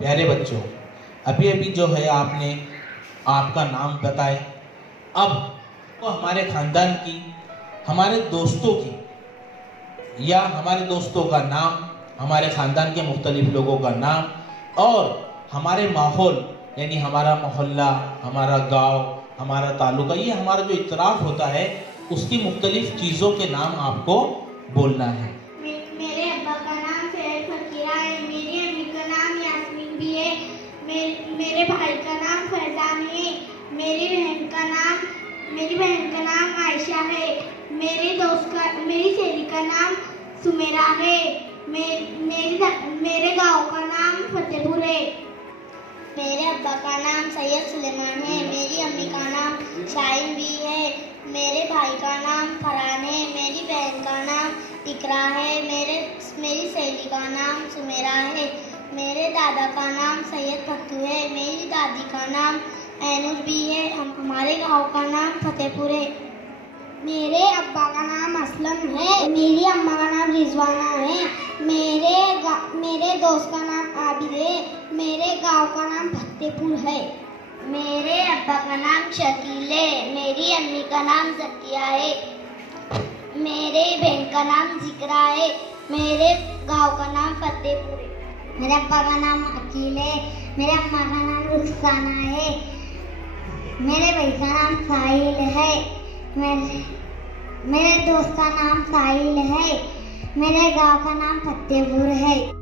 प्यारे बच्चों, अभी अभी जो है आपने आपका नाम बताए। अब तो हमारे खानदान की, हमारे दोस्तों की या हमारे दोस्तों का नाम, हमारे खानदान के मुख्तलिफ लोगों का नाम और हमारे माहौल यानी हमारा मोहल्ला, हमारा गांव, हमारा तालुका, ये हमारा जो इतराफ़ होता है उसकी मुख्तलिफ चीज़ों के नाम आपको बोलना है। मेरे अब्बा का नाम सैयद फकीरा है, मेरी अम्मी का नाम यास्मीन भी है, मेरे भाई का नाम फैजान है, मेरी बहन का नाम आयशा है, मेरी सहेली का नाम सुमेरा है, मेरे गांव का नाम फतेहपुर है। मेरे अब्बा का नाम सैयद सुलेमान है, मेरी अम्मी का नाम शाहीन भी है, मेरे भाई का नाम फरहान है, मेरी बहन का नाम इकरा है, मेरी सहेली का नाम सुमेरा है, मेरे दादा का नाम सैयद फत्तू है, मेरी दादी का नाम ऐनुस भी है, हमारे गांव का नाम फतेहपुर है। मेरे अब्बा का नाम असलम है, मेरी अम्मा का नाम रिजवाना है, मेरे दोस्त का नाम आबिद है, मेरे गांव का नाम फतेहपुर है। मेरे अब्बा का नाम शकील है, मेरी अम्मी का नाम जकिया है, मेरे बहन का नाम जिक्रा है, मेरे गांव का नाम फतेहपुर है। मेरे अब्बा का नाम अकील है, मेरे अम्मा का नाम रुखसाना है, मेरे भाई का नाम साहिल है, मेरे दोस्त का नाम साहिल है, मेरे गांव का नाम फतेहपुर है।